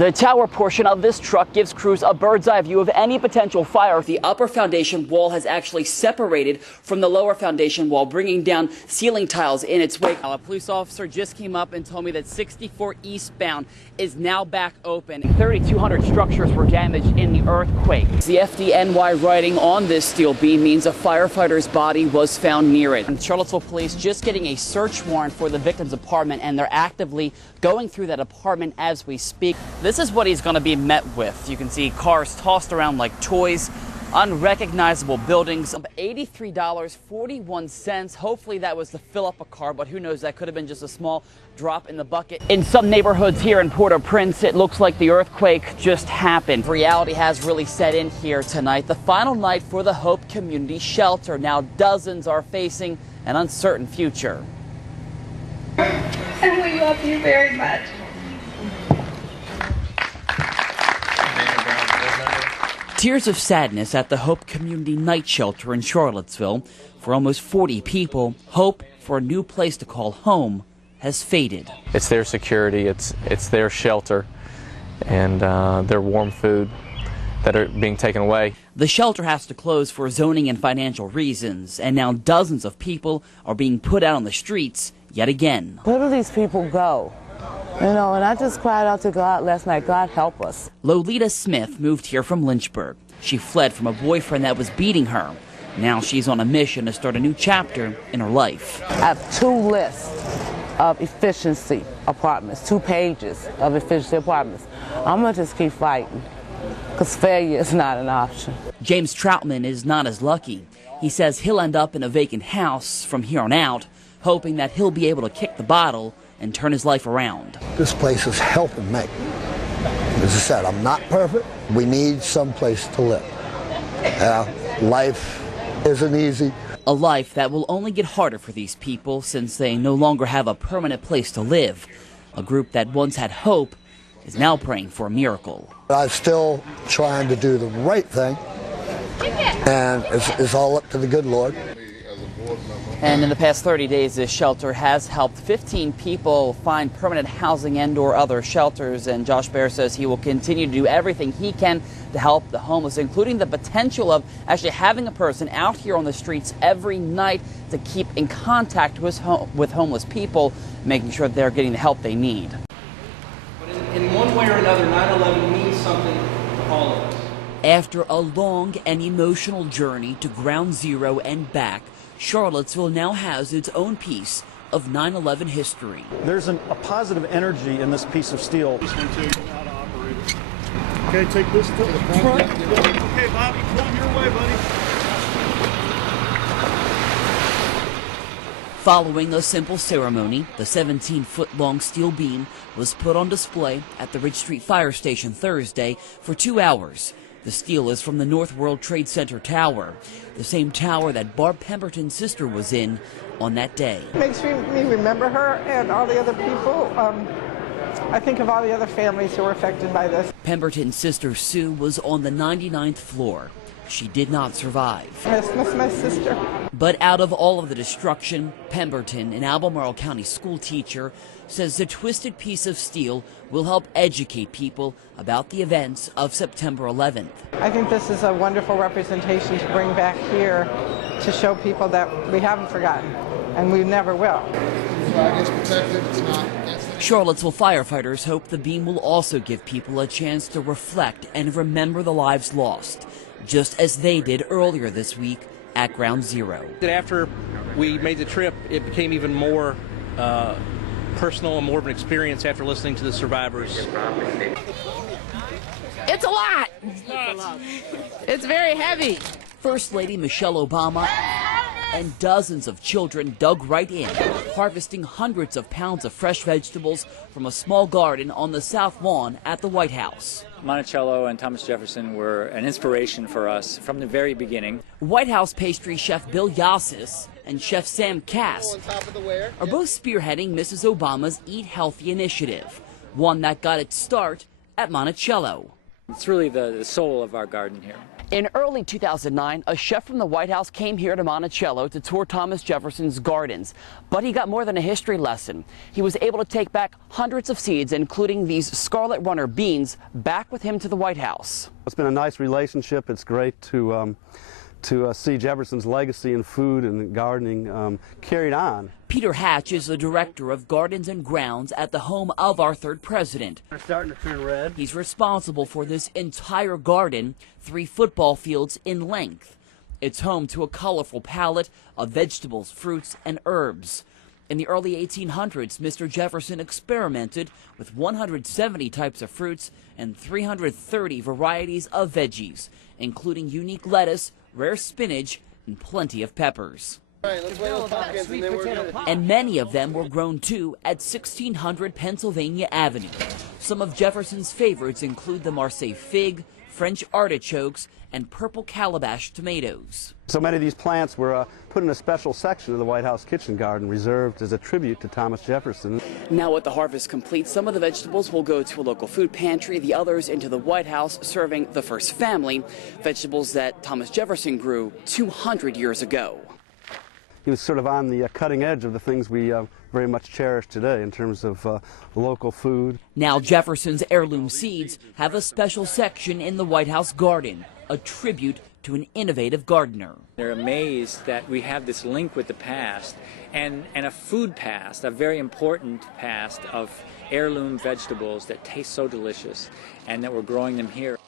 The tower portion of this truck gives crews a bird's eye view of any potential fire. The upper foundation wall has actually separated from the lower foundation wall, bringing down ceiling tiles in its wake. A police officer just came up and told me that 64 eastbound is now back open. 3,200 structures were damaged in the earthquake. The FDNY writing on this steel beam means a firefighter's body was found near it. And Charlottesville police just getting a search warrant for the victim's apartment, and they're actively going through that apartment as we speak. This is what he's going to be met with. You can see cars tossed around like toys, unrecognizable buildings. $83.41. Hopefully that was to fill up a car, but who knows, that could have been just a small drop in the bucket. In some neighborhoods here in Port-au-Prince, it looks like the earthquake just happened. Reality has really set in here tonight. The final night for the Hope Community Shelter. Now dozens are facing an uncertain future. And we love you very much. Tears of sadness at the Hope Community Night Shelter in Charlottesville. For almost 40 people, hope for a new place to call home has faded. It's their security, it's their shelter, and their warm food that are being taken away. The shelter has to close for zoning and financial reasons, and now dozens of people are being put out on the streets yet again. Where do these people go? You know, and I just cried out to God last night, God help us. Lolita Smith moved here from Lynchburg. She fled from a boyfriend that was beating her. Now she's on a mission to start a new chapter in her life. I have 2 lists of efficiency apartments, 2 pages of efficiency apartments. I'm going to just keep fighting, because failure is not an option. James Troutman is not as lucky. He says he'll end up in a vacant house from here on out, hoping that he'll be able to kick the bottle and turn his life around. This place is helping me. As I said, I'm not perfect. We need some place to live. Life isn't easy. A life that will only get harder for these people since they no longer have a permanent place to live. A group that once had hope is now praying for a miracle. I'm still trying to do the right thing, and it's all up to the good Lord. And in the past 30 days, this shelter has helped 15 people find permanent housing and or other shelters. And Josh Bear says he will continue to do everything he can to help the homeless, including the potential of actually having a person out here on the streets every night to keep in contact with homeless people, making sure they're getting the help they need. But in one way or another, 9/11 means something to all of us. After a long and emotional journey to ground zero and back, Charlottesville now has its own piece of 9/11 history. There's a positive energy in this piece of steel. This one too, how to operate it. Okay, take this to the front. Okay, Bobby, pull him your way, buddy. Following a simple ceremony, the 17-foot-long steel beam was put on display at the Ridge Street Fire Station Thursday for 2 hours. The steel is from the North World Trade Center tower, the same tower that Barb Pemberton's sister was in on that day. It makes me remember her and all the other people. I think of all the other families who were affected by this. Pemberton's sister Sue was on the 99th floor. She did not survive. I miss my sister. But out of all of the destruction, Pemberton, an Albemarle County school teacher, says the twisted piece of steel will help educate people about the events of September 11th. I think this is a wonderful representation to bring back here to show people that we haven't forgotten, and we never will. Charlottesville firefighters hope the beam will also give people a chance to reflect and remember the lives lost, just as they did earlier this week at Ground Zero. After we made the trip, it became even more personal and more of an experience after listening to the survivors. It's a lot. It's very heavy. First Lady Michelle Obama and dozens of children dug right in, harvesting hundreds of pounds of fresh vegetables from a small garden on the south lawn at the White House. Monticello and Thomas Jefferson were an inspiration for us from the very beginning. White House pastry chef Bill Yassis and Chef Sam Cass are both spearheading Mrs. Obama's Eat Healthy initiative, one that got its start at Monticello. It's really the soul of our garden here. In early 2009, a chef from the White House came here to Monticello to tour Thomas Jefferson's gardens. But he got more than a history lesson. He was able to take back hundreds of seeds, including these Scarlet Runner beans, back with him to the White House. It's been a nice relationship. It's great to see Jefferson's legacy in food and gardening carried on. Peter Hatch is the director of Gardens and Grounds at the home of our third president. They're starting to turn red. He's responsible for this entire garden, 3 football fields in length. It's home to a colorful palette of vegetables, fruits, and herbs. In the early 1800s, Mr. Jefferson experimented with 170 types of fruits and 330 varieties of veggies, including unique lettuce, rare spinach, and plenty of peppers. All right, let's wait on pumpkins and then we're good. And many of them were grown too at 1600 Pennsylvania Avenue. Some of Jefferson's favorites include the Marseille fig, French artichokes, and purple calabash tomatoes. So many of these plants were put in a special section of the White House kitchen garden reserved as a tribute to Thomas Jefferson. Now with the harvest complete, some of the vegetables will go to a local food pantry, the others into the White House, serving the first family, vegetables that Thomas Jefferson grew 200 years ago. He was sort of on the cutting edge of the things we very much cherish today in terms of local food. Now Jefferson's heirloom seeds have a special section in the White House garden, a tribute to an innovative gardener. They're amazed that we have this link with the past and a food past, a very important past of heirloom vegetables that taste so delicious, and that we're growing them here.